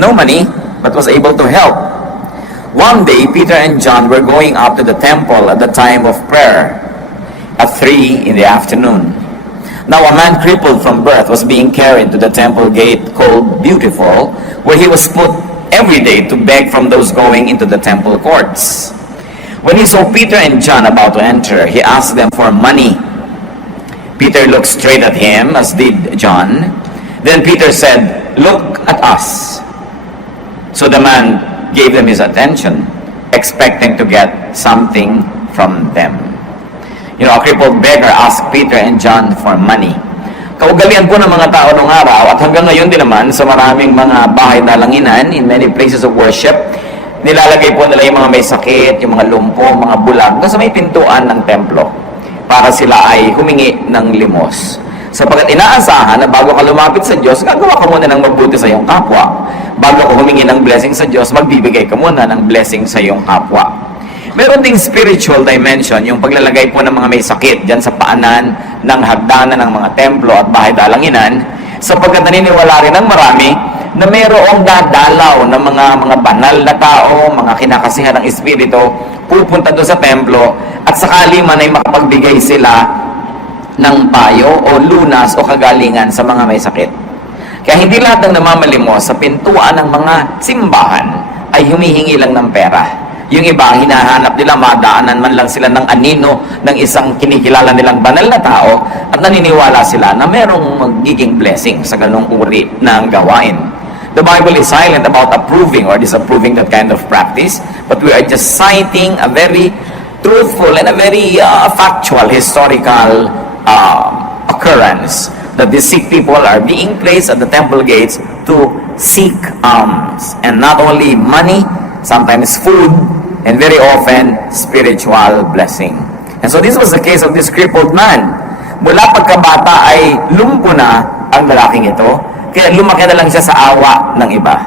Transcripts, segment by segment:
no money, but was able to help. One day, Peter and John were going up to the temple at the time of prayer, at 3 in the afternoon. Now a man crippled from birth was being carried to the temple gate called Beautiful, where he was put every day to beg from those going into the temple courts. When he saw Peter and John about to enter, he asked them for money. Peter looked straight at him, as did John. Then Peter said, "Look at us." So the man gave them his attention, expecting to get something from them. You know, a crippled beggar asked Peter and John for money. Kaugalian po ng mga tao noong araw, at hanggang ngayon din naman sa maraming mga bahay dalanginan, in many places of worship, nilalagay po nila yung mga may sakit, yung mga lumpo, mga bulag, sa may pintuan ng templo para sila ay humingi ng limos. Sapagkat inaasahan na bago ka lumapit sa Diyos, gagawa ka muna ng mabuti sa iyong kapwa. Bago ka humingi ng blessing sa Diyos, magbibigay ka muna ng blessing sa iyong kapwa. Meron ding spiritual dimension, yung paglalagay po ng mga may sakit dyan sa paanan ng hagdanan ng mga templo at bahay dalanginan, sapagkat naniniwala rin ng marami na mayroong dadalaw ng mga banal na tao, mga kinakasihan ng Espiritu, pupunta doon sa templo at sakali man ay makapagbigay sila ng payo o lunas o kagalingan sa mga may sakit. Kaya hindi lahat ng namamalimos sa pintuan ng mga simbahan ay humihingi lang ng pera. Yung iba, hinahanap nila, madaanan man lang sila ng anino ng isang kinikilala nilang banal na tao at naniniwala sila na merong magiging blessing sa ganong uri ng gawain. The Bible is silent about approving or disapproving that kind of practice, but we are just citing a very truthful and a very factual historical occurrence that these sick people are being placed at the temple gates to seek alms, and not only money, sometimes food, and very often spiritual blessing. And so this was the case of this crippled man. Mula pagkabata ay lumpo na ang lalaking ito, kaya lumaki na lang siya sa awa ng iba.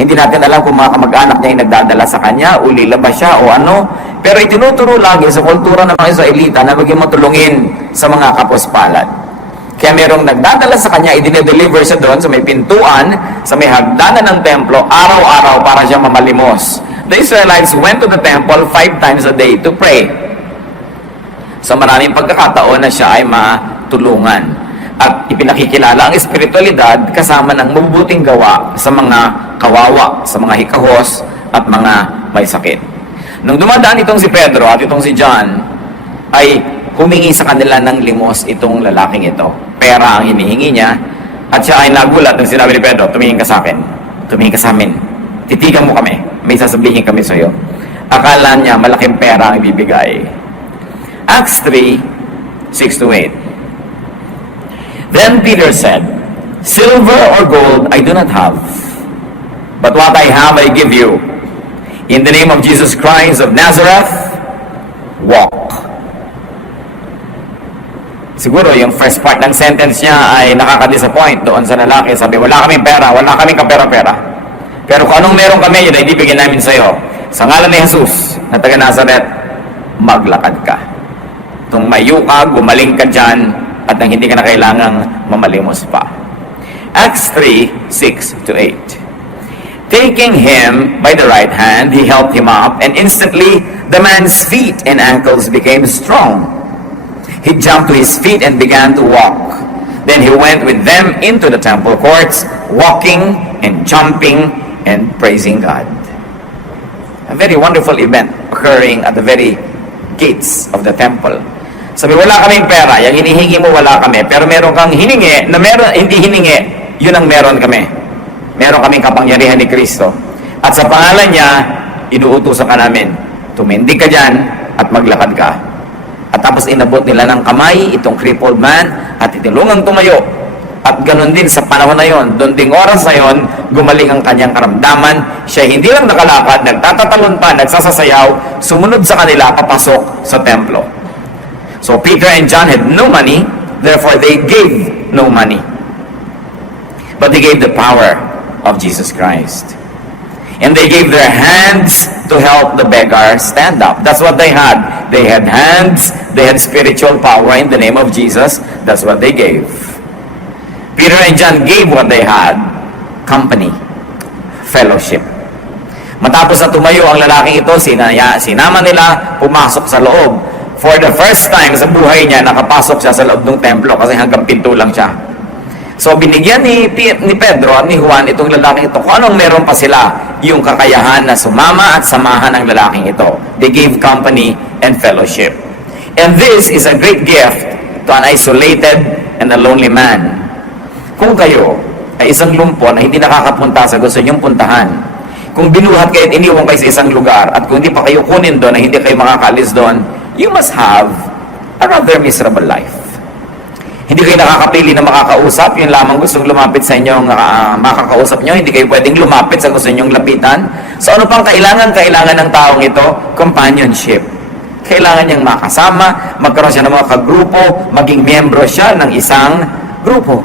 Hindi natin alam kung mga kamag-anak niya ay nagdadala sa kanya, ulila ba siya o ano, pero itinuturo lagi sa kultura ng mga Israelita na maging matulungin sa mga kapuspalad. Kaya merong nagdadala sa kanya, i-deliver siya doon sa may pintuan, sa may hagdanan ng templo, araw-araw para siya mamalimos. The Israelites went to the temple 5 times a day to pray. Sa maraming pagkakataon na siya ay matulungan. At ipinakikilala ang espiritualidad kasama ng mabubuting gawa sa mga kawawa, sa mga hikahos at mga may sakit. Nung dumadaan itong si Pedro at itong si John, ay humingi sa kanila ng limos itong lalaking ito. Pera ang hinihingi niya, at siya ay nagulat nang sinabi ni Pedro, "Tumingin ka sa akin, tumingin ka sa amin, titigan mo kami, may sasabihin kami sa iyo." Akala niya malaking pera ang ibibigay. Acts 3, 6-8. Then Peter said, "Silver or gold I do not have, but what I have I give you. In the name of Jesus Christ of Nazareth, walk." Siguro yung first part ng sentence niya ay nakaka-disappoint doon sa lalaki. Sabi, wala kaming pera, wala kaming kapera-pera. Pero kung anong meron kami, yun ay ibibigay namin sa iyo. Sa ngalan ni Jesus na taga Nazareth, maglakad ka. Tumayo ka, gumaling ka dyan, at nang hindi ka na kailangang mamalimos pa. Acts 3, 6-8. Taking him by the right hand, he helped him up, and instantly the man's feet and ankles became strong. He jumped to his feet and began to walk. Then he went with them into the temple courts, walking and jumping and praising God. A very wonderful event occurring at the very gates of the temple. Sabi, wala kaming pera, yung hinihingi mo wala kami, pero meron kang hiningi na meron, hindi hiningi, yun ang meron kami. Meron kaming kapangyarihan ni Kristo. At sa pangalan niya, inuutusan ka namin, tumindig ka dyan at maglakad ka. At tapos inabot nila ng kamay itong crippled man at itinulungang tumayo. At ganun din sa panahon na yon, doon ding oras na yon, gumaling ang kanyang karamdaman. Siya hindi lang nakalakad, nagtatatalon pa, nagsasasayaw, sumunod sa kanila papasok sa templo. So Peter and John had no money, therefore they gave no money. But they gave the power of Jesus Christ. And they gave their hands to help the beggar stand up. That's what they had. They had hands, they had spiritual power in the name of Jesus. That's what they gave. Peter and John gave what they had, company. fellowship. Matapos na tumayo ang lalaking ito, sinama nila, pumasok sa loob. For the first time sa buhay niya, nakapasok siya sa loob ng templo kasi hanggang pinto lang siya. So binigyan ni Pedro at ni Juan itong lalaking ito kung anong meron pa sila, yung kakayahan na sumama at samahan ng lalaking ito. They gave company and fellowship. And this is a great gift to an isolated and a lonely man. Kung kayo ay isang lumpo na hindi nakakapunta sa gusto niyong puntahan, kung binuhat kayo at iniwan kayo sa isang lugar, at kung hindi pa kayo kunin doon na hindi kayo makakalis doon, you must have a rather miserable life. Hindi kayo nakakapili na makakausap, yun lamang gustong lumapit sa inyong makakausap nyo, hindi kayo pwedeng lumapit sa gusto nyong lapitan. So ano pang kailangan ng taong ito? Companionship. Kailangan niyang makasama, magkaroon siya ng mga kagrupo, maging miyembro siya ng isang grupo.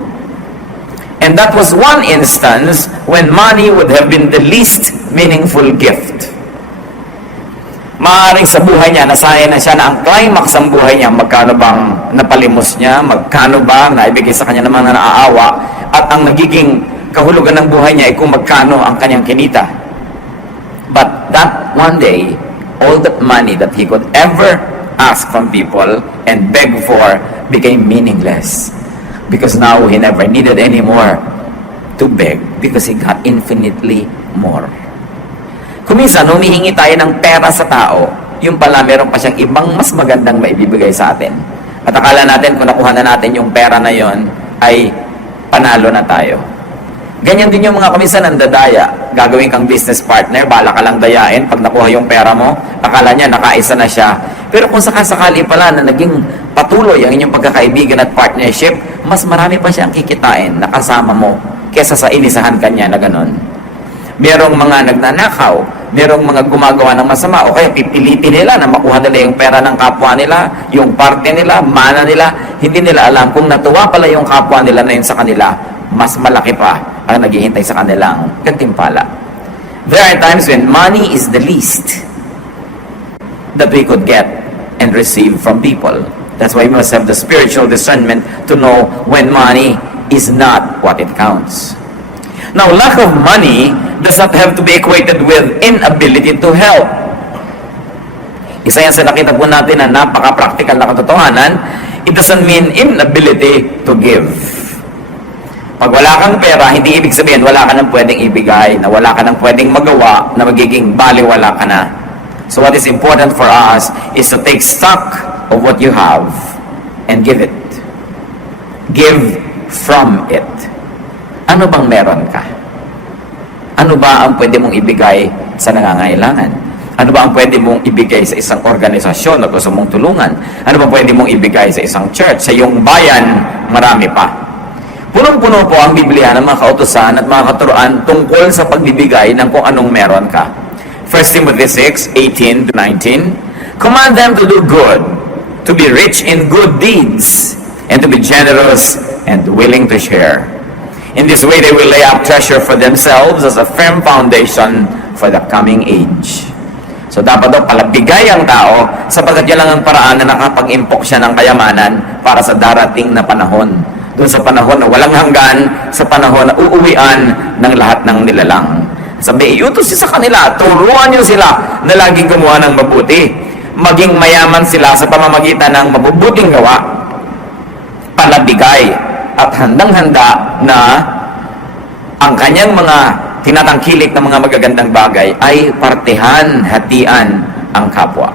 And that was one instance when money would have been the least meaningful gift. Maaaring sa buhay niya, nasaya na siya na ang climax ng buhay niya, magkano bang napalimos niya, magkano bang naibigay sa kanya ng mga naaawa, at ang nagiging kahulugan ng buhay niya ay kung magkano ang kanyang kinita. But that one day, all that money that he could ever ask from people and beg for became meaningless. Because now he never needed anymore to beg because he got infinitely more. Kung minsan, humihingi tayo ng pera sa tao, yung pala meron pa siyang ibang mas magandang maibibigay sa atin. At akala natin kung nakuha na natin yung pera na yon ay panalo na tayo. Ganyan din yung mga kuminsan ang dadaya. Gagawin kang business partner, bala ka lang dayain. Pag nakuha yung pera mo, akala niya nakaisa na siya. Pero kung sakasakali pala na naging patuloy ang inyong pagkakaibigan at partnership, mas marami pa siyang kikitain na kasama mo kesa sa inisahan kanya na ganon. Merong mga nagnanakaw, merong mga gumagawa ng masama, o kaya pipilitin nila na makuha nila yung pera ng kapwa nila, yung parte nila, mana nila, hindi nila alam kung natuwa pala yung kapwa nila na yun sa kanila, mas malaki pa ang naghihintay sa kanilang gantimpala. There are times when money is the least that we could get and receive from people. That's why we must have the spiritual discernment to know when money is not what it counts. Now, lack of money does not have to be equated with inability to help. Isa yan sa nakita po natin na napaka-practical na katotohanan. It doesn't mean inability to give. Pag wala kang pera, hindi ibig sabihin wala ka nang pwedeng ibigay, na wala ka nang pwedeng magawa, na magiging baliwala ka na. So what is important for us is to take stock of what you have and give it. Give from it. Ano bang meron ka? Ano ba ang pwede mong ibigay sa nangangailangan? Ano ba ang pwede mong ibigay sa isang organisasyon na gusto mong tulungan? Ano ba pwede mong ibigay sa isang church? Sa iyong bayan, marami pa. Punong-puno po ang Biblia ng mga kautusan at mga katuruan tungkol sa pagbibigay ng kung anong meron ka. 1 Timothy 6:18-19, command them to do good, to be rich in good deeds, and to be generous and willing to share. In this way, they will lay up treasure for themselves as a firm foundation for the coming age. So dapat daw palabigay ang tao sapagkat yan lang ang paraan na nakapag-impok siya ng kayamanan para sa darating na panahon. Doon sa panahon na walang hanggan, sa panahon na uuwian ng lahat ng nilalang. Sabi, iutos siya sa kanila, turuan niyo sila na laging gumawa ng mabuti. Maging mayaman sila sa pamamagitan ng mabubuting gawa. Palabigay at handang-handa na ang kanyang mga tinatangkilik na mga magagandang bagay ay partihan, hatian ang kapwa.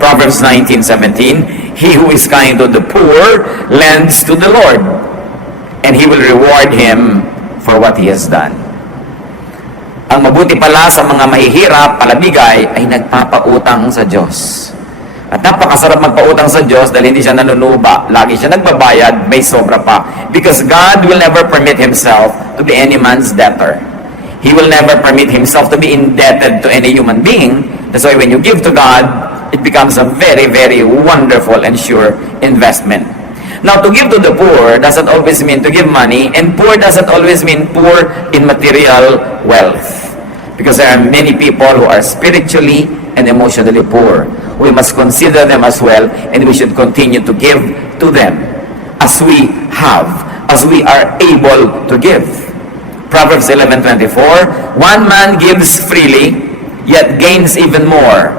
Proverbs 19:17, he who is kind to the poor lends to the Lord, and He will reward him for what he has done. Ang mabuti pala sa mga mahihirap, palabigay, ay nagpapautang sa Diyos. At napakasarap magpautang sa Diyos dahil hindi siya nanunuba. Lagi siya nagbabayad, may sobra pa. Because God will never permit Himself to be any man's debtor. He will never permit Himself to be indebted to any human being. That's why when you give to God, it becomes a very, very wonderful and sure investment. Now, to give to the poor doesn't always mean to give money, and poor doesn't always mean poor in material wealth. Because there are many people who are spiritually and emotionally poor. We must consider them as well, and we should continue to give to them as we have, as we are able to give. Proverbs 11:24, one man gives freely, yet gains even more.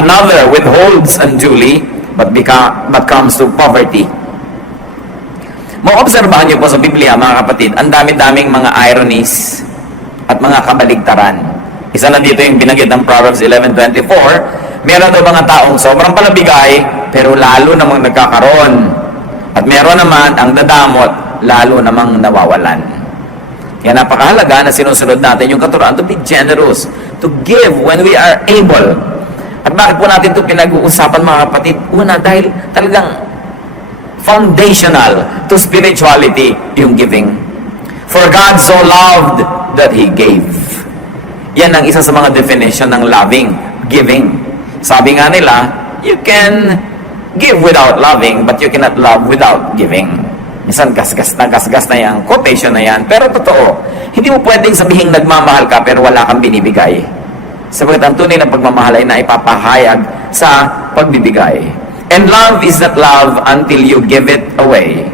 Another withholds unduly, but comes to poverty. Maobserbahan niyo po sa Biblia, mga kapatid, ang dami-daming mga ironies at mga kabaligtaran. Isa na dito yung binanggit ng Proverbs 11:24, meron daw mga taong sobrang palabigay, pero lalo namang nagkakaroon. At meron naman ang dadamot, lalo namang nawawalan. Kaya napakahalaga na sinusunod natin yung katuruan to be generous, to give when we are able. At bakit po natin ito pinag-uusapan, mga kapatid? Una, dahil talagang foundational to spirituality yung giving. For God so loved that He gave. Yan ang isa sa mga definition ng loving, giving. Sabi nga nila, you can give without loving, but you cannot love without giving. Minsan gasgas na yan, quotation na yan, pero totoo, hindi mo pwedeng sabihin nagmamahal ka pero wala kang binibigay. Sabagat ang tunay na pagmamahal ay naipapahayag sa pagbibigay. And love is not love until you give it away.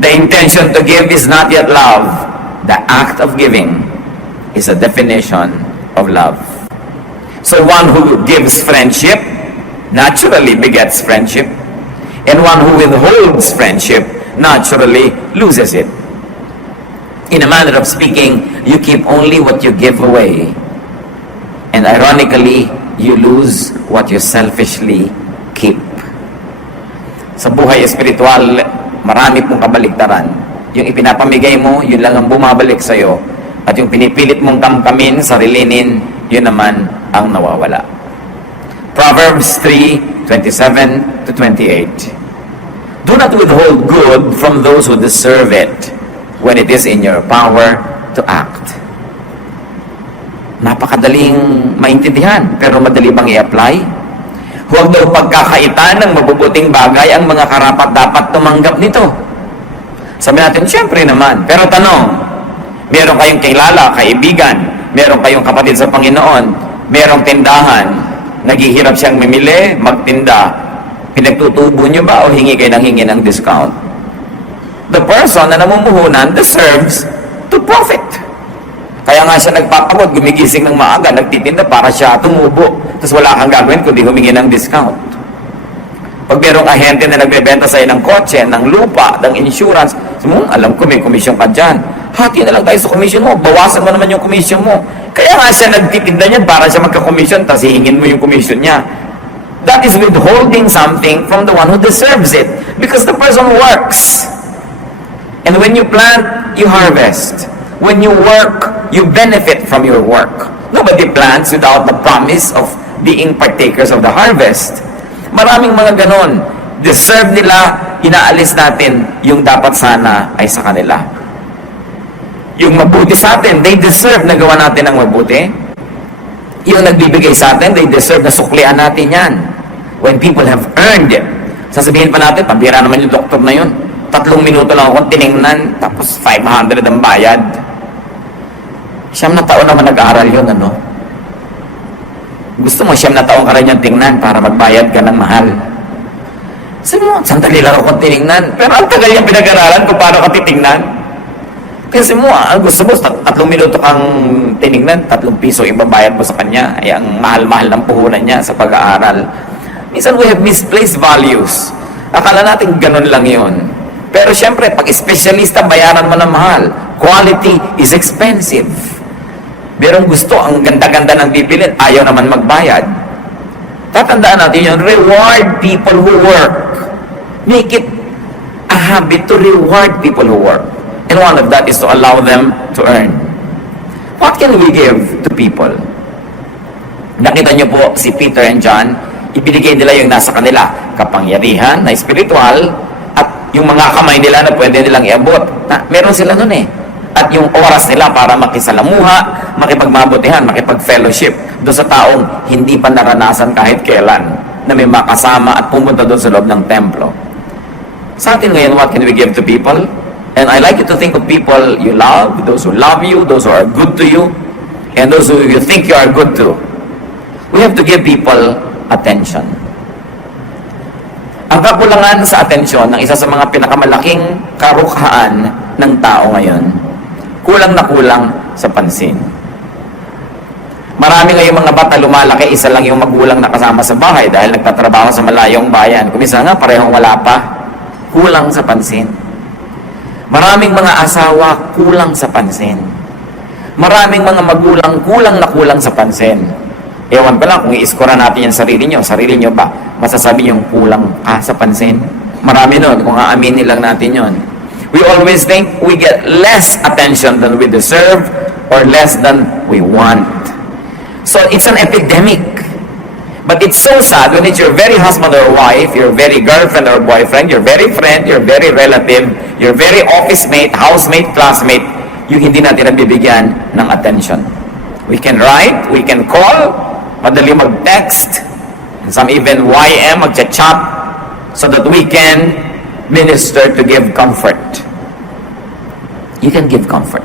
The intention to give is not yet love. The act of giving is a definition of love. So one who gives friendship naturally begets friendship. And one who withholds friendship naturally loses it. In a manner of speaking, you keep only what you give away. And ironically, you lose what you selfishly keep. Sa buhay espiritual, marami pong kabaligtaran. Yung ipinapamigay mo, yun lang ang bumabalik sa'yo. At yung pinipilit mong kamkamin, sarilinin, yun naman ang nawawala. Proverbs 3:27-28. Do not withhold good from those who deserve it when it is in your power to act. Napakadaling maintindihan, pero madali bang i-apply? Huwag daw pagkakaitan ng mabubuting bagay ang mga karapat-dapat tumanggap nito. Sabi natin, syempre naman. Pero tanong, meron kayong kilala, kaibigan, meron kayong kapatid sa Panginoon, merong tindahan, naghihirap siyang mimili, magtinda, pinagtutubo niyo ba o hingi kayo ng hingi ng discount? The person na namumuhunan deserves to profit. Kaya nga siya nagpapagod, gumigising ng maaga, nagtitinda para siya tumubo. Tapos wala kang gagawin kundi humingi ng discount. Pag merong ahente na nagbebenta sa'yo ng kotse, ng lupa, ng insurance, alam ko may komisyon ka dyan. Hati na lang tayo sa komisyon mo, bawasan mo naman yung komisyon mo. Kaya nga siya nagtitinda niyan para siya magka-komisyon, tapos hihingin mo yung komisyon niya. That is withholding something from the one who deserves it. Because the person works. And when you plant, you harvest. When you work, you benefit from your work. Nobody plants without the promise of being partakers of the harvest. Maraming mga ganon. Deserve nila, inaalis natin yung dapat sana ay sa kanila. Yung mabuti sa atin, they deserve na gawa natin ang mabuti. Yung nagbibigay sa atin, they deserve na suklian natin yan. When people have earned it. Sasabihin pa natin, pambira naman yung doktor na yun. 3 minuto lang akong tiningnan, tapos 500 ang bayad. 9 na taon naman nag-aaral yun, ano? Gusto mo 9 na taon ka rin yung tingnan para magbayad ka ng mahal. Sabi mo, sandali lang akong tiningnan. Pero ang tagal yung pinag-aralan kung paano ka titingnan. Kasi mo, gusto mo, 3 minuto kang tinignan, 3 piso ibabayad mo sa kanya, ay ang mahal-mahal ng puhunan niya sa pag-aaral. Minsan we have misplaced values. Akala natin ganun lang yon. Pero syempre, pag espesyalista, bayaran mo ng mahal. Quality is expensive. Merong gusto, ang ganda-ganda ng bibilin, ayaw naman magbayad. Tatandaan natin yun, reward people who work. Make it a habit to reward people who work. And one of that is to allow them to earn. What can we give to people? Nakita niyo po si Peter and John, ibinigay nila yung nasa kanila, kapangyarihan na spiritual, at yung mga kamay nila na pwede nilang iabot. Meron sila nun eh. At yung oras nila para makisalamuha, makipagmabutihan, makipag-fellowship doon sa taong hindi pa naranasan kahit kailan na may makasama at pumunta doon sa loob ng templo. Sa atin ngayon, what can we give to people? And I like you to think of people you love, those who love you, those who are good to you, and those who you think you are good to. We have to give people attention. Ang kakulangan sa atensyon ng isa sa mga pinakamalaking karukhaan ng tao ngayon kulang na kulang sa pansin. Marami ngayong mga bata lumalaki, isa lang yung magulang na kasama sa bahay dahil nagtatrabaho sa malayong bayan. Kung isa nga, parehong wala pa, kulang sa pansin. Maraming mga asawa, kulang sa pansin. Maraming mga magulang, kulang na kulang sa pansin. Ewan ko lang, kung i-score natin yung sarili nyo ba, masasabi yung kulang ka sa pansin? Marami nun, kung aaminin lang natin yon. We always think we get less attention than we deserve or less than we want. So it's an epidemic. But it's so sad when it's your very husband or wife, your very girlfriend or boyfriend, your very friend, your very relative, your very office mate, housemate, classmate, yung hindi natin nabibigyan ng attention. We can write, we can call, madali mag-text, and some even YM, mag-chat, so that we can minister to give comfort. You can give comfort.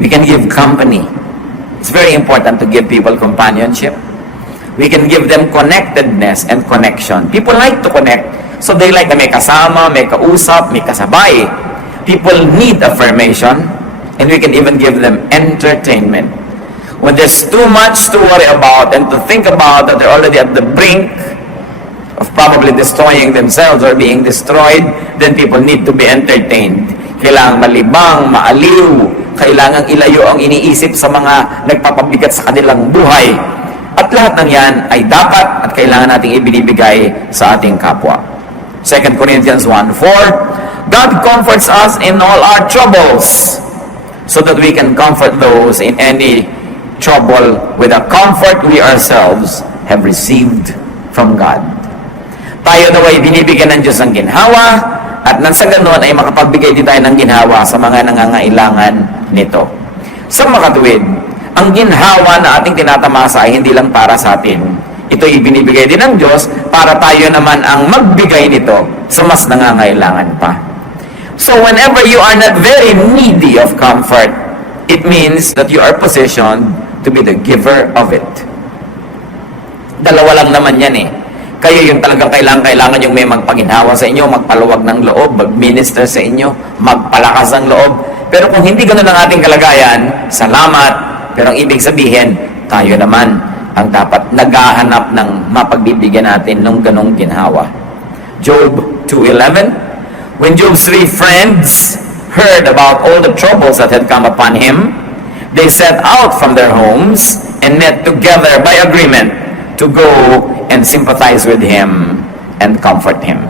We can give company. It's very important to give people companionship. We can give them connectedness and connection. People like to connect, so they like na may kasama, may kausap, may kasabay. People need affirmation, and we can even give them entertainment. When there's too much to worry about and to think about that they're already at the brink of probably destroying themselves or being destroyed, then people need to be entertained. Kailangang malibang, maaliw, kailangang ilayo ang iniisip sa mga nagpapabigat sa kanilang buhay. At lahat ng yan ay dapat at kailangan nating ibinibigay sa ating kapwa. 2 Corinthians 1:4, God comforts us in all our troubles so that we can comfort those in any trouble with the comfort we ourselves have received from God. Tayo daw ay binibigyan ng Diyos ng ginhawa at nang sa ganoon ay makapagbigay din tayo ng ginhawa sa mga nangangailangan nito. Sa makatuwid, ang ginhawa na ating tinatamasa ay hindi lang para sa atin. Ito ay binibigay din ng Diyos para tayo naman ang magbigay nito sa mas nangangailangan pa. So whenever you are not very needy of comfort, it means that you are positioned to be the giver of it. Dalawa lang naman yan eh. Kayo yung talagang kailangan yung may magpaginhawa sa inyo, magpaluwag ng loob, mag-minister sa inyo, magpalakas ng loob. Pero kung hindi ganun ang ating kalagayan, salamat. Pero ang ibig sabihin, tayo naman ang dapat naghahanap ng mapagbibigyan natin ng ganong ginhawa. Job 2:11, when Job's 3 friends heard about all the troubles that had come upon him, they set out from their homes and met together by agreement to go and sympathize with him and comfort him.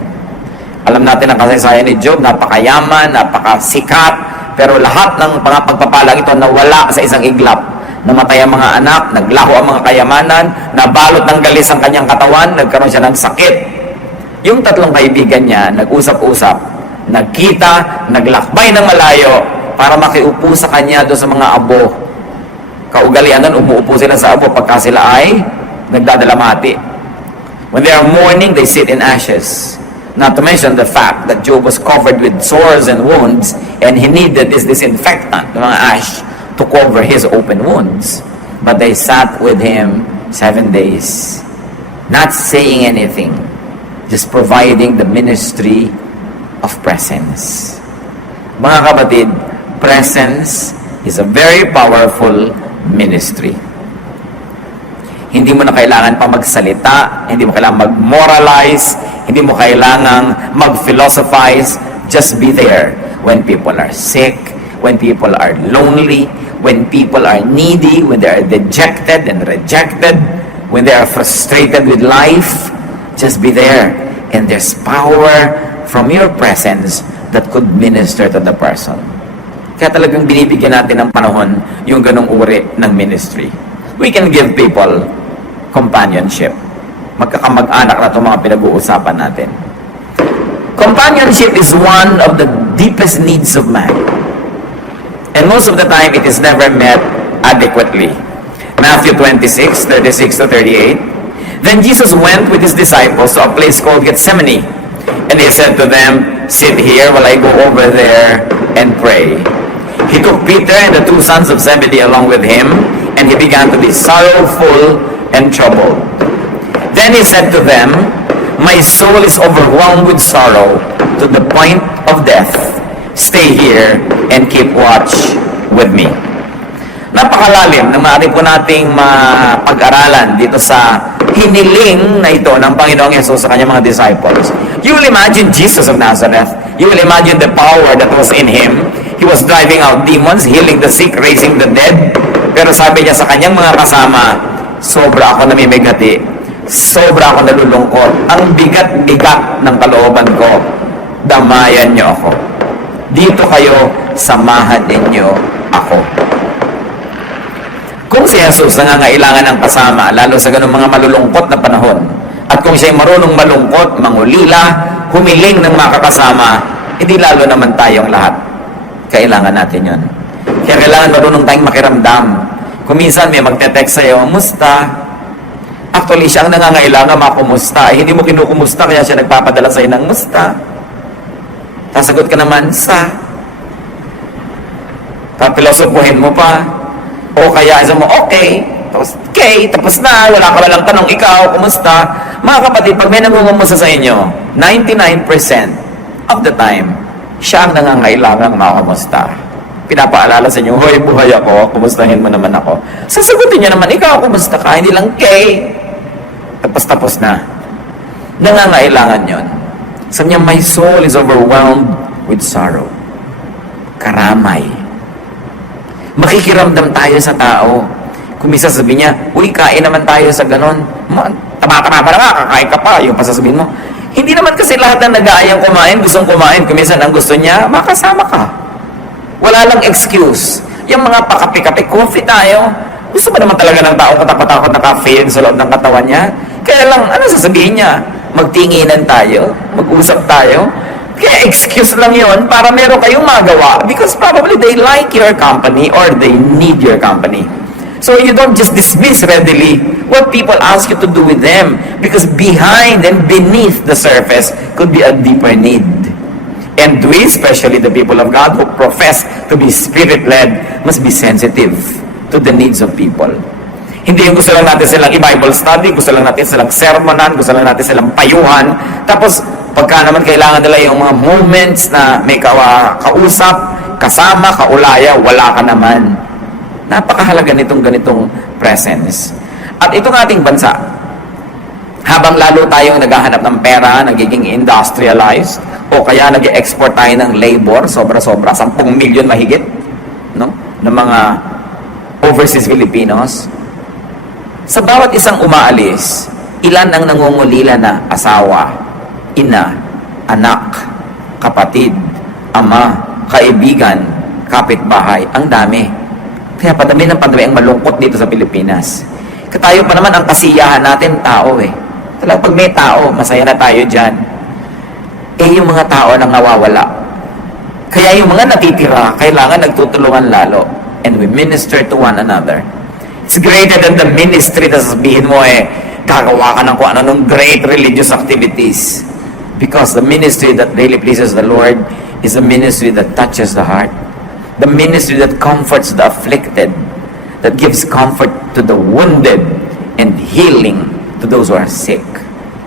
Alam natin ang kasaysayan ni Job, napakayaman, napakasikat, pero lahat ng pagpapalang ito nawala sa isang iglap. Namatay ang mga anak, naglaho ang mga kayamanan, nabalot ng galis ang kanyang katawan, nagkaroon siya ng sakit. Yung tatlong kaibigan niya, nag-usap-usap, nagkita, naglakbay ng malayo para makiupo sa kanya doon sa mga abo. Kaugalian nun, umuupo sila sa abo pagka sila ay nagdadalamati. When they are mourning, they sit in ashes. Not to mention the fact that Job was covered with sores and wounds and he needed this disinfectant, mga ash, to cover his open wounds. But they sat with him 7 days, not saying anything, just providing the ministry of presence. Mga kapatid, presence is a very powerful ministry. Hindi mo na kailangan pa magsalita, hindi mo kailangan mag-moralize, hindi mo kailangan mag-philosophize. Just be there when people are sick, when people are lonely, when people are needy, when they are dejected and rejected, when they are frustrated with life. Just be there. And there's power from your presence that could minister to the person. Kaya talagang binibigyan natin ng panahon yung ganong uri ng ministry. We can give people companionship. Magkakamag-anak na itong mga pinag-uusapan natin. Companionship is one of the deepest needs of man. And most of the time, it is never met adequately. Matthew 26:36-38. Then Jesus went with his disciples to a place called Gethsemane. And he said to them, "Sit here while I go over there and pray." He took Peter and the 2 sons of Zebedee along with him, and he began to be sorrowful and troubled. Then he said to them, "My soul is overwhelmed with sorrow to the point of death. Stay here and keep watch with me. Napakalalim na maaari po nating mapag-aralan dito sa hiniling na ito ng Panginoong Yesus sa kanyang mga disciples. You will imagine Jesus of Nazareth. You will imagine the power that was in Him. He was driving out demons, healing the sick, raising the dead. Pero sabi niya sa kanyang mga kasama, sobra ako namimigati, sobra ako nalulungkot, ang bigat-bigat ng kalooban ko, damayan niyo ako. Dito kayo, samahan ninyo ako. Kung si Jesus nangangailangan ng kasama, lalo sa ganung mga malulungkot na panahon, at kung siya'y marunong malungkot, mangulila, humiling ng mga kakasama, hindi lalo naman tayong lahat. Kailangan natin yon. Kaya kailangan marunong tayong makiramdam. Kung minsan may magte-text sa'yo, musta? Actually, siya ang nangangailangan makumusta. Hindi mo kinukumusta, kaya siya nagpapadala sa'yo ng musta. Sasagot ka naman, sa. Papilosopuhin mo pa. O kaya, isa mo, okay. Tapos na. Wala ka walang tanong, ikaw, kumusta? Mga kapatid, pag may nangungumusta sa inyo, 99% of the time, siya ang nangangailangang makumusta. Pinapaalala sa inyo, hoy, buhay ako, kumustahin mo naman ako. Sasagutin niya naman, ikaw, kumusta ka? Hindi lang, tapos na. Nangangailangan yon. Sabi niya, my soul is overwhelmed with sorrow. Karamay. Makikiramdam tayo sa tao. Kung minsan sabihin niya, uy, kain naman tayo sa ganon. Tama na nga, kakain ka pa. Yung pasasabihin mo, hindi naman kasi lahat ng nag-aayang kumain, gustong kumain. Kung minsan ang gusto niya, makasama ka. Wala lang excuse. Yung mga pakapi-kapi, coffee tayo. Gusto ba naman talaga ng tao katapat-takot na caffeine sa loob ng katawan niya? Kaya lang, ano sasabihin niya? Magtinginan tayo? Mag-usap tayo? Kaya excuse lang yon para meron kayong magawa because probably they like your company or they need your company. So you don't just dismiss readily what people ask you to do with them because behind and beneath the surface could be a deeper need. And we, especially the people of God who profess to be Spirit-led, must be sensitive to the needs of people. Hindi yung gusto lang natin silang i-Bible study, gusto lang natin silang sermonan, gusto lang natin silang payuhan. Tapos, pagka naman kailangan nila yung mga moments na may kausap, kasama, kaulaya, wala ka naman. Napakahalaga nitong ganitong presence. At itong ating bansa, habang lalo tayong naghahanap ng pera, nagiging industrialized, o kaya nag-export tayo ng labor, sobra-sobra, 10 million mahigit, no? Ng mga overseas Filipinos. Sa bawat isang umaalis, ilan ang nangungulila na asawa, ina, anak, kapatid, ama, kaibigan, kapitbahay, ang dami. Kaya padami ang malungkot dito sa Pilipinas. Katayo pa naman ang kasiyahan natin, tao eh. Talagang pag may tao, masaya na tayo dyan. Eh yung mga tao nang nawawala. Kaya yung mga natitira, kailangan nagtutulungan lalo. And we minister to one another. It's greater than the ministry na sabihin mo gagawa ka ng kung ano ng great religious activities. Because the ministry that really pleases the Lord is a ministry that touches the heart. The ministry that comforts the afflicted, that gives comfort to the wounded, and healing to those who are sick.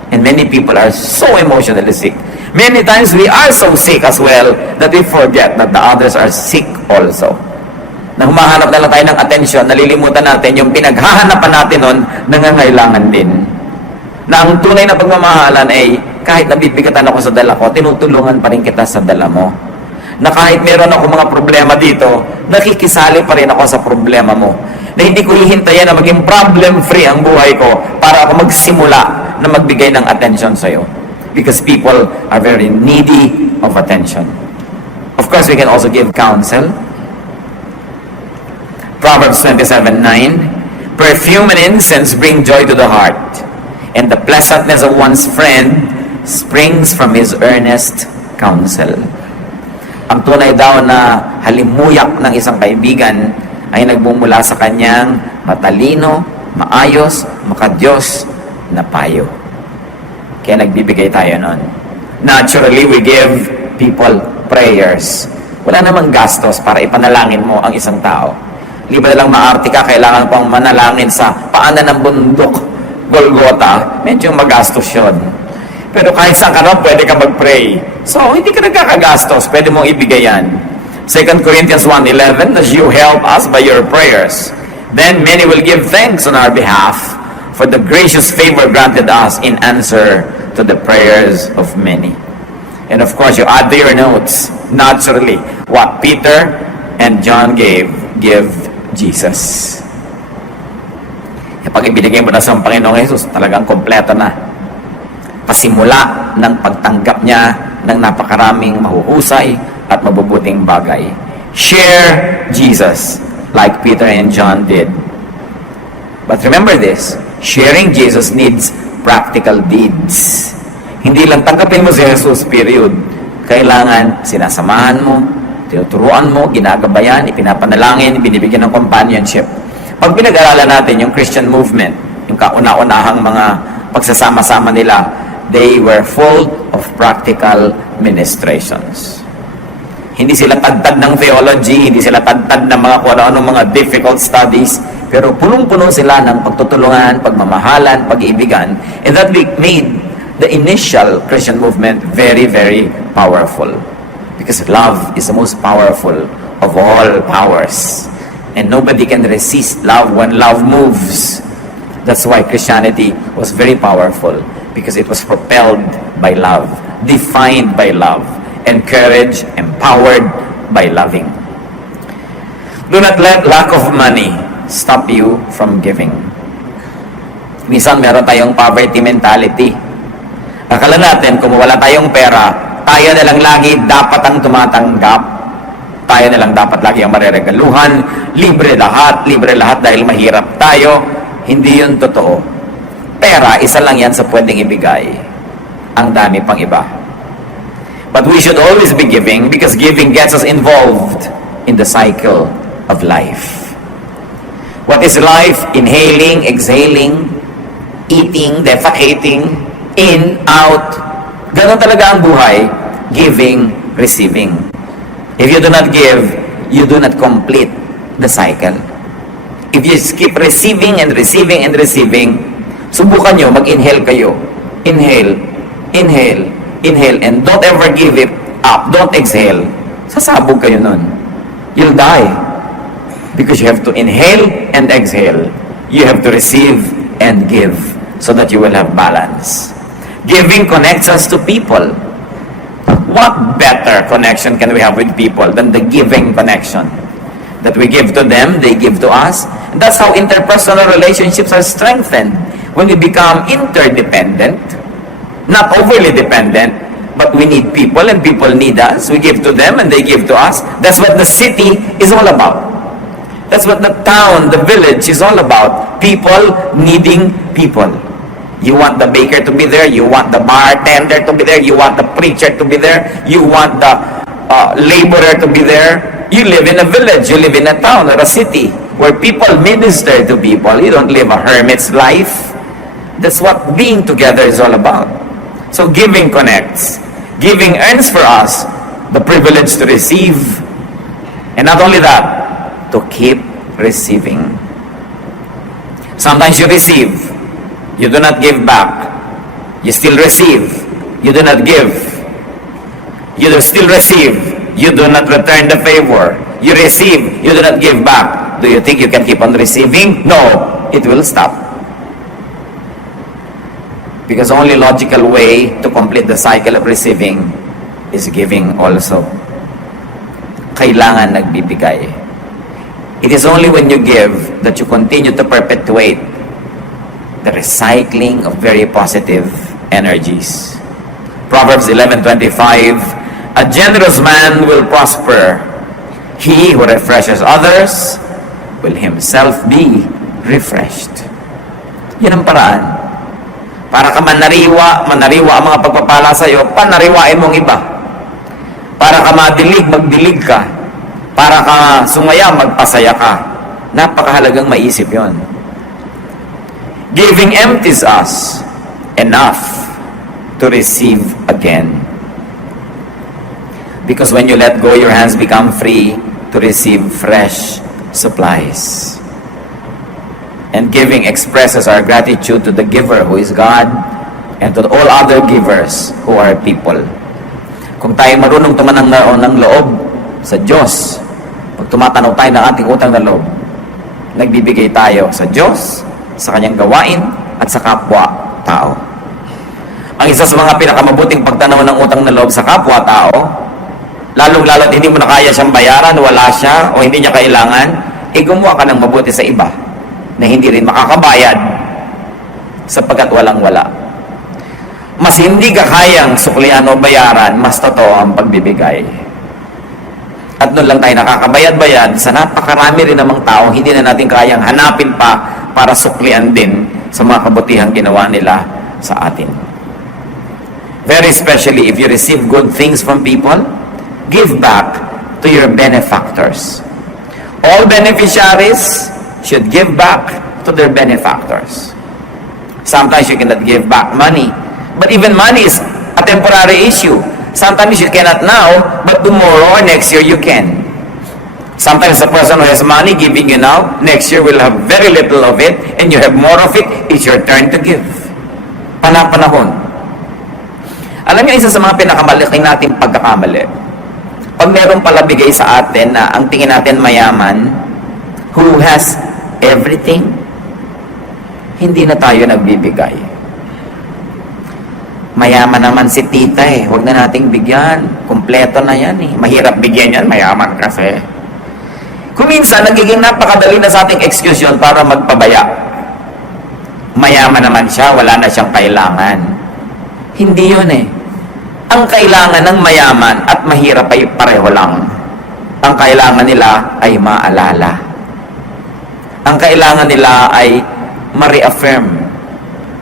And many people are so emotionally sick. Many times we are so sick as well that we forget that the others are sick also. Na humahanap na lang tayo ng atensyon, nalilimutan natin yung pinaghahanapan natin nun, nangangailangan din. Na ang tunay na pagmamahalan ay kahit nabibigatan ako sa dala ko, tinutulungan pa rin kita sa dala mo. Na kahit meron ako mga problema dito, nakikisali pa rin ako sa problema mo. Na hindi ko hihintayin na maging problem-free ang buhay ko para ako magsimula na magbigay ng attention sa'yo. Because people are very needy of attention. Of course, we can also give counsel. Proverbs 27:9, perfume and incense bring joy to the heart, and the pleasantness of one's friend springs from his earnest counsel. Ang tunay daw na halimuyak ng isang kaibigan ay nagmumula sa kanyang matalino, maayos, makadiyos na payo. Kaya nagbibigay tayo nun. Naturally, we give people prayers. Wala namang gastos para ipanalangin mo ang isang tao. Liba na lang maarte ka, kailangan pang manalangin sa paanan ng bundok, Golgota, medyo magastos yun. Pero kahit saan ka naman, pwede ka mag-pray. So, hindi ka nagkakagastos, pwede mong ibigay yan. 2 Corinthians 1:11, as you help us by your prayers, then many will give thanks on our behalf for the gracious favor granted us in answer to the prayers of many. And of course, you add to your notes, naturally, what Peter and John give Jesus. Kapag ibinigay mo na sa Panginoong Jesus, talagang kompleto na. Pasimula ng pagtanggap niya ng napakaraming mahuhusay at mabubuting bagay. Share Jesus like Peter and John did. But remember this, sharing Jesus needs practical deeds. Hindi lang tanggapin mo si Jesus, period. Kailangan sinasamahan mo, tinuturuan mo, ginagabayan, ipinapanalangin, binibigyan ng companionship. Pag pinag-aralan natin yung Christian movement, yung kauna-unahang mga pagsasama-sama nila, they were full of practical ministrations. Hindi sila tadtad ng theology, hindi sila tadtad ng mga kung ano mga difficult studies, pero punong-puno sila ng pagtutulungan, pagmamahalan, pag-iibigan, and that made the initial Christian movement very, very powerful. Because love is the most powerful of all powers. And nobody can resist love when love moves. That's why Christianity was very powerful, because it was propelled by love, defined by love, encouraged, empowered by loving. Do not let lack of money stop you from giving. Minsan meron tayong poverty mentality. Akala natin kung wala tayong pera, tayo na lang lagi dapat ang tumatanggap. Tayo na lang dapat lagi ang mareregaluhan, libre lahat dahil mahirap tayo. Hindi yun totoo. Pera, isa lang yan sa pwedeng ibigay. Ang dami pang iba. But we should always be giving, because giving gets us involved in the cycle of life. What is life? Inhaling, exhaling, eating, defecating, in, out. Ganon talaga ang buhay. Giving, receiving. If you do not give, you do not complete the cycle. If you keep receiving and receiving and receiving, subukan nyo, mag-inhale kayo. Inhale, inhale, inhale, and don't ever give it up. Don't exhale. Sasabog kayo nun. You'll die. Because you have to inhale and exhale. You have to receive and give so that you will have balance. Giving connects us to people. What better connection can we have with people than the giving connection? That we give to them, they give to us. And that's how interpersonal relationships are strengthened. When we become interdependent, not overly dependent, but we need people and people need us. We give to them and they give to us. That's what the city is all about. That's what the town, the village is all about. People needing people. You want the baker to be there, you want the bartender to be there, you want the preacher to be there, you want the laborer to be there. You live in a village, you live in a town or a city where people minister to people. You don't live a hermit's life. That's what being together is all about. So giving connects. Giving earns for us the privilege to receive. And not only that, to keep receiving. Sometimes you receive. You do not give back. You still receive. You do not give. You do still receive. You do not return the favor. You receive. You do not give back. Do you think you can keep on receiving? No. It will stop. Because only logical way to complete the cycle of receiving is giving also. Kailangan nagbibigay. It is only when you give that you continue to perpetuate the recycling of very positive energies. Proverbs 11:25, a generous man will prosper. He who refreshes others will himself be refreshed. Yan ang paraan. Para ka manariwa ang mga pagpapala sa iyo, panariwain mong iba. Para ka madilig, magdilig ka. Para ka sumaya, magpasaya ka. Napakahalagang maisip yon. Giving empties us enough to receive again. Because when you let go, your hands become free to receive fresh supplies. And giving expresses our gratitude to the giver who is God and to all other givers who are people. Kung tayo marunong tumanang ng loob, sa Diyos. Pag tumatanaw tayo ng ating utang na loob, nagbibigay tayo sa Diyos, sa kanyang gawain, at sa kapwa-tao. Ang isa sa mga pinakamabuting pagtanaw ng utang na loob sa kapwa-tao, lalong-lalo hindi mo na kaya siyang bayaran, wala siya, o hindi niya kailangan, gumawa ka ng mabuti sa iba na hindi rin makakabayad sapagkat walang-wala. Mas hindi ka kayang suklian o bayaran, mas totoo ang pagbibigay. At doon lang tayo nakakabayad-bayad sa napakarami rin namang tao, hindi na natin kayang hanapin pa para suklian din sa mga kabutihang ginawa nila sa atin. Very especially if you receive good things from people, give back to your benefactors. All beneficiaries should give back to their benefactors. Sometimes you cannot give back money, but even money is a temporary issue. Sometimes you cannot now, but tomorrow or next year you can. Sometimes the person who has money giving you now, next year will have very little of it, and you have more of it, it's your turn to give. Panahon. Alam niyo, isa sa mga pinakamalaking nating pagkakamali, pag meron pala bigay sa atin na ang tingin natin mayaman, who has everything, hindi na tayo nagbibigay. Mayaman naman si tita huwag na nating bigyan. Kumpleto na yan Mahirap bigyan yan, mayaman kasi. Kung minsan, nagiging napakadali na sa ating excuse yun para magpabaya. Mayaman naman siya, wala na siyang kailangan. Hindi yun Ang kailangan ng mayaman at mahirap ay pareho lang. Ang kailangan nila ay maalala. Ang kailangan nila ay ma-reaffirm.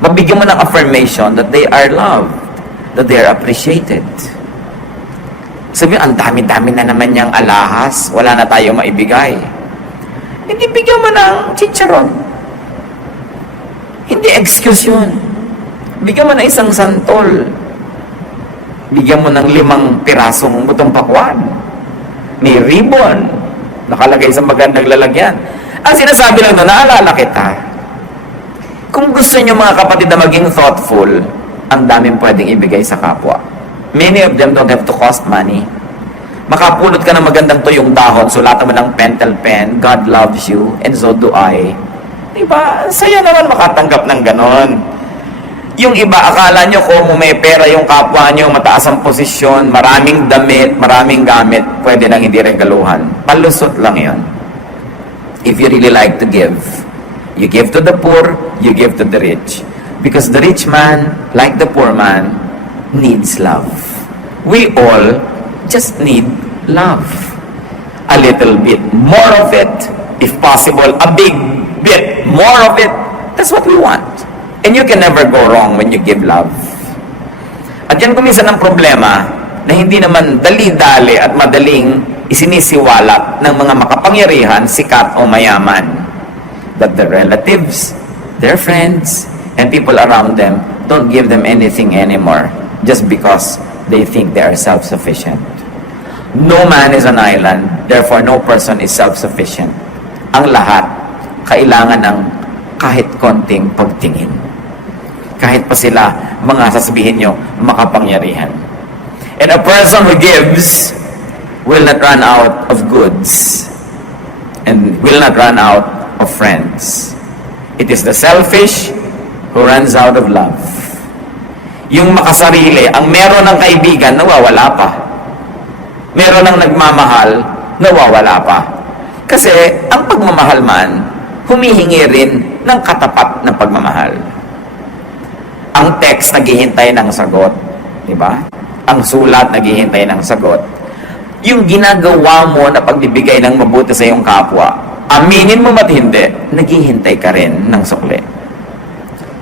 Mabigyan mo ng affirmation that they are loved, that they are appreciated. Sabi, ang dami-dami na naman niyang alahas, wala na tayo maibigay. Hindi bigyan mo ng chicharon. Hindi excuse yun. Bigyan mo ng isang santol. Bigyan mo ng 5 pirasong butong pakwan. May ribbon. Nakalagay sa magandang lalagyan. Ang sinasabi lang doon, naalala kita. Kung gusto niyo mga kapatid na maging thoughtful, ang daming pwedeng ibigay sa kapwa. Many of them don't have to cost money. Makapulot ka ng magandang tuyong dahon, sulatan mo ng pentel pen, God loves you, and so do I. Diba? Saya naman makatanggap ng ganon. Yung iba, akala nyo kung may pera yung kapwa nyo, mataas ang posisyon, maraming damit, maraming gamit, pwede nang hindi regaluhan. Palusot lang yon. If you really like to give, you give to the poor, you give to the rich. Because the rich man, like the poor man, needs love. We all just need love. A little bit more of it, if possible, a big bit more of it. That's what we want. And you can never go wrong when you give love. At yan kuminsan ang problema na hindi naman dali-dali at madaling isinisiwalat ng mga makapangyarihan, sikat o mayaman. That the relatives, their friends, and people around them don't give them anything anymore just because they think they are self-sufficient. No man is an island, therefore no person is self-sufficient. Ang lahat, kailangan ng kahit konting pagtingin. Kahit pa sila, mga sasabihin nyo, makapangyarihan. And a person who gives will not run out of goods and will not run out of friends. It is the selfish who runs out of love. Yung makasarili, ang meron ng kaibigan, nawawala pa. Meron ng nagmamahal, nawawala pa. Kasi ang pagmamahal man, humihingi rin ng katapat na pagmamahal. Ang text naghihintay ng sagot, di ba? Ang sulat naghihintay ng sagot. Yung ginagawa mo na pagbibigay ng mabuti sa iyong kapwa, aminin mo ba't hindi, naghihintay ka rin ng sukli.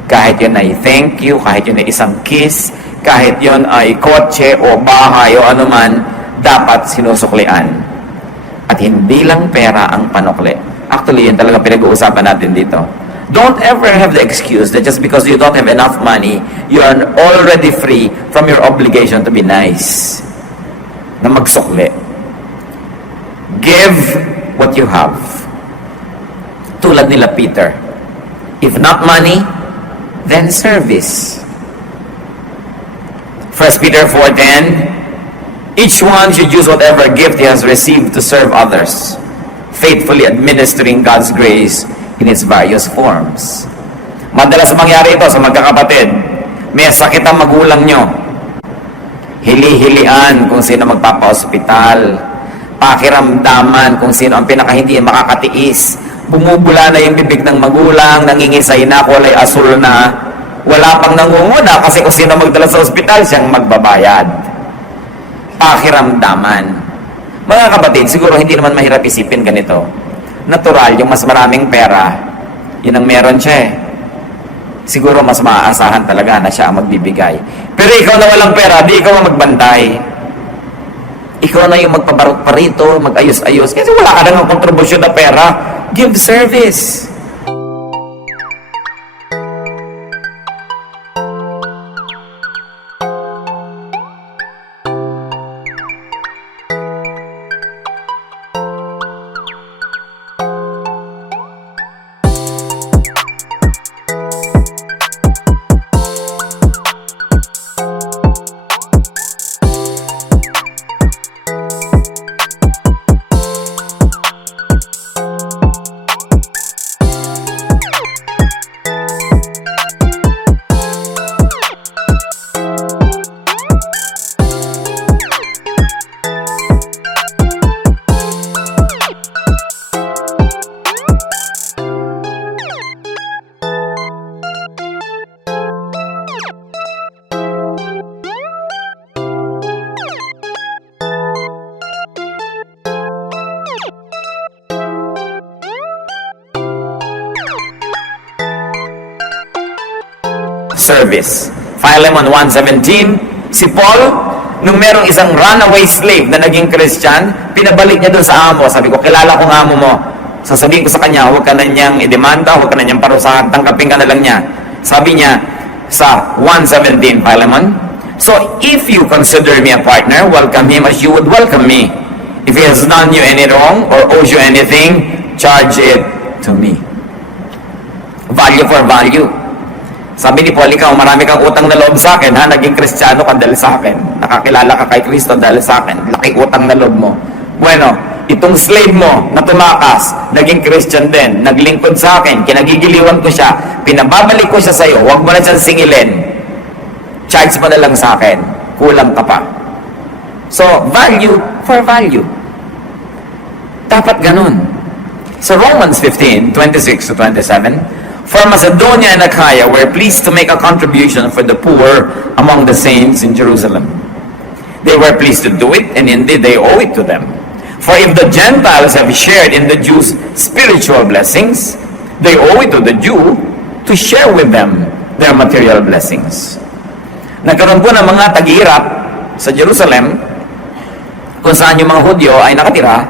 Kahit yun ay thank you, kahit yun ay isang kiss, kahit yun ay kotse o bahay o anuman, dapat sinusuklian. At hindi lang pera ang panukli. Actually, yun talaga pinag-uusapan natin dito. Don't ever have the excuse that just because you don't have enough money, you are already free from your obligation to be nice. Na magsukli. Give what you have. Tulad nila Peter. If not money, then service. 1 Peter 4:10, Each one should use whatever gift he has received to serve others, faithfully administering God's grace in its various forms. Madalas mangyari ito sa magkakapatid. May sakit ang magulang nyo. Hili-hilian kung sino magpapa-ospital. Pakiramdaman kung sino ang pinaka hindi makakatiis. Bumubula na yung bibig ng magulang, nangingisay na, kulay asul na. Wala pang nangunguna kasi kung sino magdala sa ospital, siyang magbabayad. Pakiramdaman. Mga kapatid, siguro hindi naman mahirap isipin ganito. Natural, yung mas maraming pera, yun ang meron siya eh. Siguro mas maaasahan talaga na siya ang magbibigay. Pero ikaw na walang pera, di ikaw ang magbantay. Ikaw na yung magpabarot pa rito, mag-ayos-ayos. Kasi wala ka na ng kontribusyon na pera. Give service. Service. Philemon 1:17, si Paul, nung merong isang runaway slave na naging Christian, pinabalik niya dun sa amo. Sabi ko, kilala ko ng amo mo. Sasabihin ko sa kanya, huwag ka na niyang idemanda, huwag ka na niyang parusahan, tanggapin ka na lang niya. Sabi niya sa 1:17, Philemon, so if you consider me a partner, welcome him as you would welcome me. If he has done you any wrong or owes you anything, charge it to me. Value for value. Sabi ni Paul, ikaw, marami kang utang na loob sa akin, ha? Naging Kristiyano ka dahil sa akin. Nakakilala ka kay Kristo dahil sa akin. Laki utang na loob mo. Bueno, itong slave mo na tumakas, naging Christian din, naglingkod sa akin, kinagigiliwan ko siya, pinababalik ko siya sa iyo, huwag mo na siyang singilin. Charge mo na lang sa akin. Kulang ka pa. So, value for value. Dapat ganun. So, Romans 15:26-27, for Macedonia and Achaia were pleased to make a contribution for the poor among the saints in Jerusalem. They were pleased to do it, and indeed they owe it to them. For if the Gentiles have shared in the Jews' spiritual blessings, they owe it to the Jew to share with them their material blessings. Nagkaroon po ng mga tag-hirap sa Jerusalem, kung saan yung mga Hudyo ay nakatira,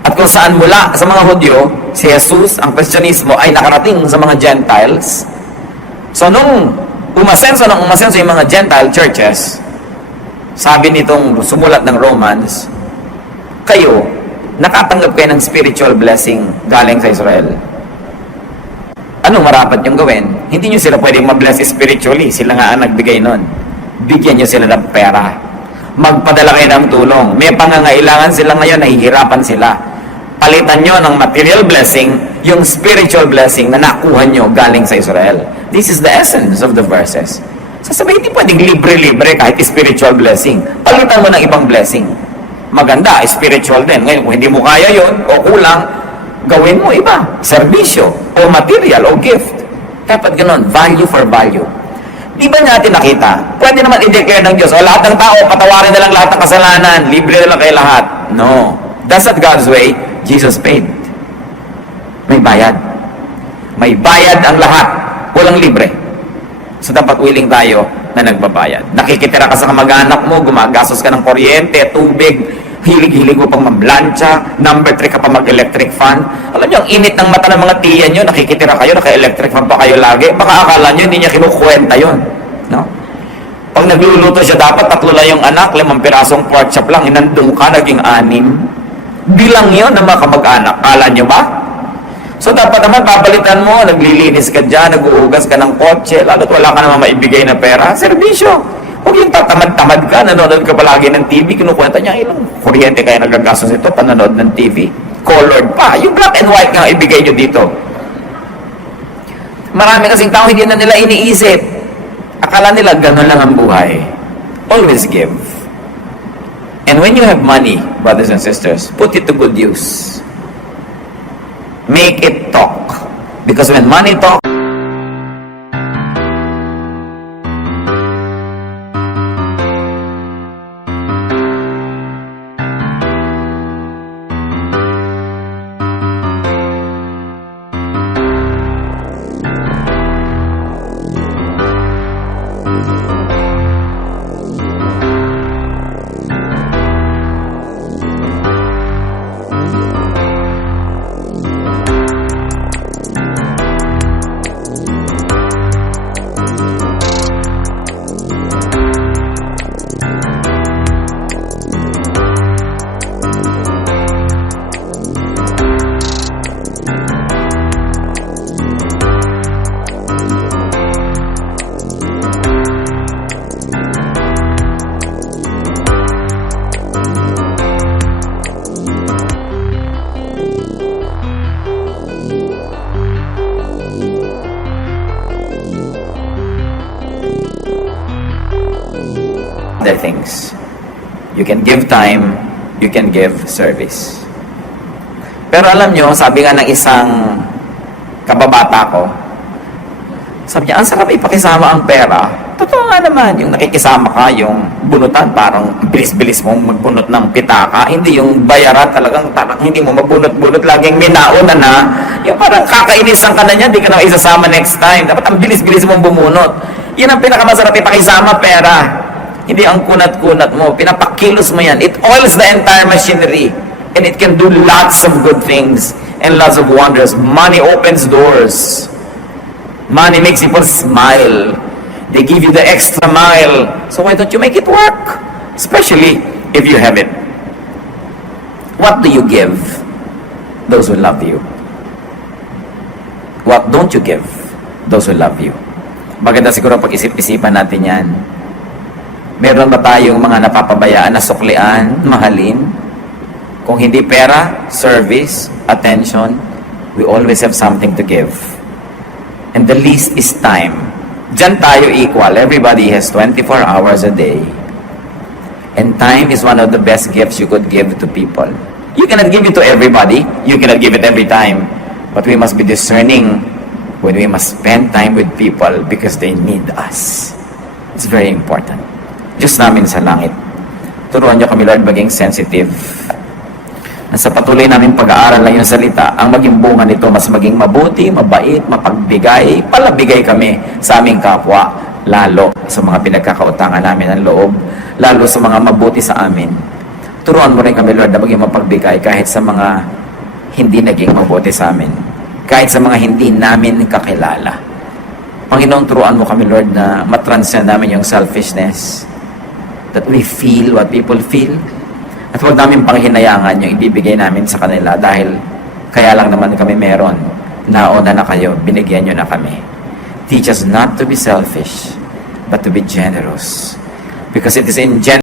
at kung saan mula sa mga Hudyo, si Jesus, ang Kristyanismo, ay nakarating sa mga Gentiles. So, nung umasenso yung mga Gentile churches, sabi nitong sumulat ng Romans, kayo, nakatanggap kayo ng spiritual blessing galing sa Israel. Anong marapat yung gawin? Hindi nyo sila pwedeng ma-bless spiritually. Sila nga ang nagbigay nun. Bigyan nyo sila ng pera. Magpadala kayo ng tulong. May pangangailangan sila ngayon, nahihirapan sila. Palitan nyo ng material blessing, yung spiritual blessing na nakuha nyo galing sa Israel. This is the essence of the verses. Sasabihin, hindi pwedeng libre-libre kahit spiritual blessing. Palitan mo ng ibang blessing. Maganda, spiritual din. Ngayon, kung hindi mo kaya yon o kulang, gawin mo iba. Serbisyo, o material, o gift. Dapat ganun, value for value. Di ba natin nakita? Pwede naman i-declare ng Diyos, o lahat ng tao, patawarin na lang lahat ng kasalanan, libre na lang kayo lahat. No. That's not God's way. Jesus paid. May bayad. May bayad ang lahat. Walang libre. So dapat willing tayo na nagbabayad. Nakikitira ka sa kamag-anak mo, gumagastos ka ng kuryente, tubig, hilig-hilig mo pang mamlansya, number 3 ka pa mag-electric fan. Alam niyo, ang init ng mata ng mga tiya nyo, nakikitira kayo, naka-electric fan pa kayo lagi. Baka akala nyo, hindi niya kinukwenta yun. No? Pag nagluluto siya, dapat 3 lang yung anak, 5 pirasong pork chop lang, inandong ka, naging 6. Bilang yun ng mga kamag-anak. Kala nyo ba? So dapat naman papalitan mo, naglilinis ka dyan, nag-uugas ka ng kotse, lalo't wala ka naman maibigay na pera. Serbisyo. Huwag yung tatamad-tamad ka, nanonood ka palagi ng TV, kinukwenta niya, ilang kuryente kaya nagagastos ito, panonood ng TV. Colored pa. Yung black and white nga ibigay nyo dito. Marami kasing tao hindi na nila iniisip. Akala nila gano'n lang ang buhay. Always give. And when you have money, brothers and sisters, put it to good use. Make it talk. Because when money talks, other things. You can give time, you can give service. Pero alam nyo, sabi nga ng isang kababata ko, sabi niya, ang sarap ipakisama ang pera. Totoo nga naman, yung nakikisama ka, yung bunutan, parang bilis-bilis mong magbunot ng pitaka. Hindi yung bayaran talagang hindi mo magbunot-bunot, laging minauna na. Yung parang kakainisan ka na niya, di ka na isasama next time. Dapat ang bilis-bilis mong bumunot. Yan ang pinakamasarap ipakisama, pera. Hindi ang kunat-kunat mo. Pinapakilos mo yan. It oils the entire machinery. And it can do lots of good things and lots of wonders. Money opens doors. Money makes people smile. They give you the extra mile. So why don't you make it work? Especially if you have it. What do you give? Those who love you. What don't you give? Those who love you. Maganda siguro pag-isip-isipan natin yan. Meron ba tayong mga napapabayaan na suklian, mahalin? Kung hindi pera, service, attention, we always have something to give. And the least is time. Diyan tayo equal. Everybody has 24 hours a day. And time is one of the best gifts you could give to people. You cannot give it to everybody. You cannot give it every time. But we must be discerning when we must spend time with people because they need us. It's very important. Diyos namin sa langit, turuan niyo kami, Lord, maging sensitive. Na sa patuloy namin pag-aaral ng iyong salita, ang maging bunga nito mas maging mabuti, mabait, mapagbigay, palabigay kami sa aming kapwa, lalo sa mga pinagkakautangan namin ng loob, lalo sa mga mabuti sa amin. Turuan mo rin kami, Lord, na maging mapagbigay kahit sa mga hindi naging mabuti sa amin, kahit sa mga hindi namin kakilala. Panginoon, turuan mo kami, Lord, na matranscend namin yung selfishness, that we feel what people feel, at huwag namin panghinayangan yung ibibigay namin sa kanila dahil kaya lang naman kami meron. Nauna na kayo, binigyan nyo na kami. Teach us not to be selfish, but to be generous. Because it is in generosity